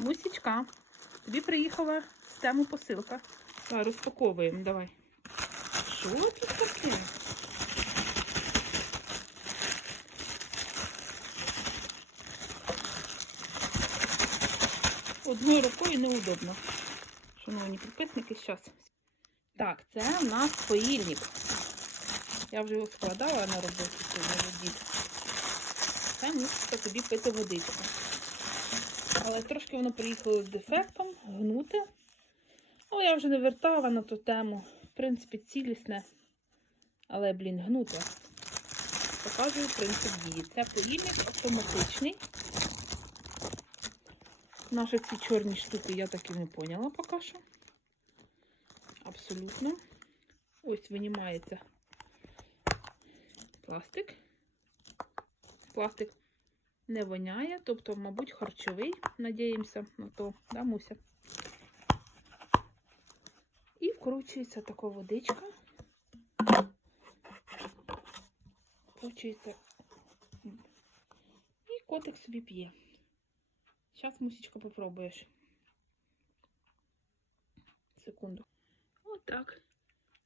Мусічка. Тобі приїхала з тему посилка. Давай, розпаковуємо, давай. Що тут таке? Одною рукою неудобно. Шановні підписники, зараз. Так, це в нас поїльник. Я вже його складала на роботі сьогодні. Це муситься тобі пити водичку. Але трошки воно приїхало з дефектом, гнуте. Але я вже не вертала на ту тему. В принципі, цілісне. Але, блін, гнуте. Показую принцип дії. Це поїльник автоматичний. Наші ці чорні штуки я так і не поняла поки що. Абсолютно. Ось винімається пластик. Пластик не воняє, тобто, мабуть, харчовий, надіємося на то, да, Муся? І вкручується така водичка. Вкручується. І котик собі п'є. Зараз, Мусічка, попробуєш. Секунду. Отак.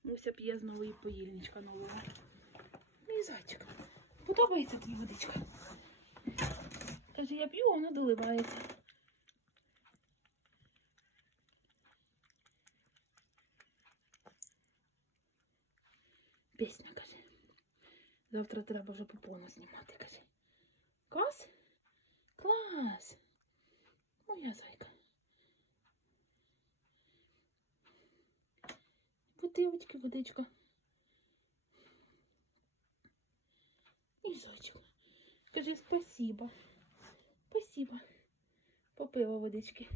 Муся п'є з нової поїльничка нового. Мій зайчик. Подобається тобі водичка? Каже, я п'ю, а вона доливається. Пісня, каже. Завтра треба вже попону знімати, каже. Клас? Клас! Моя зайка. Бутилочки, водичка. І зайчик. Скажи спасибо. Спасибо. Попила водички.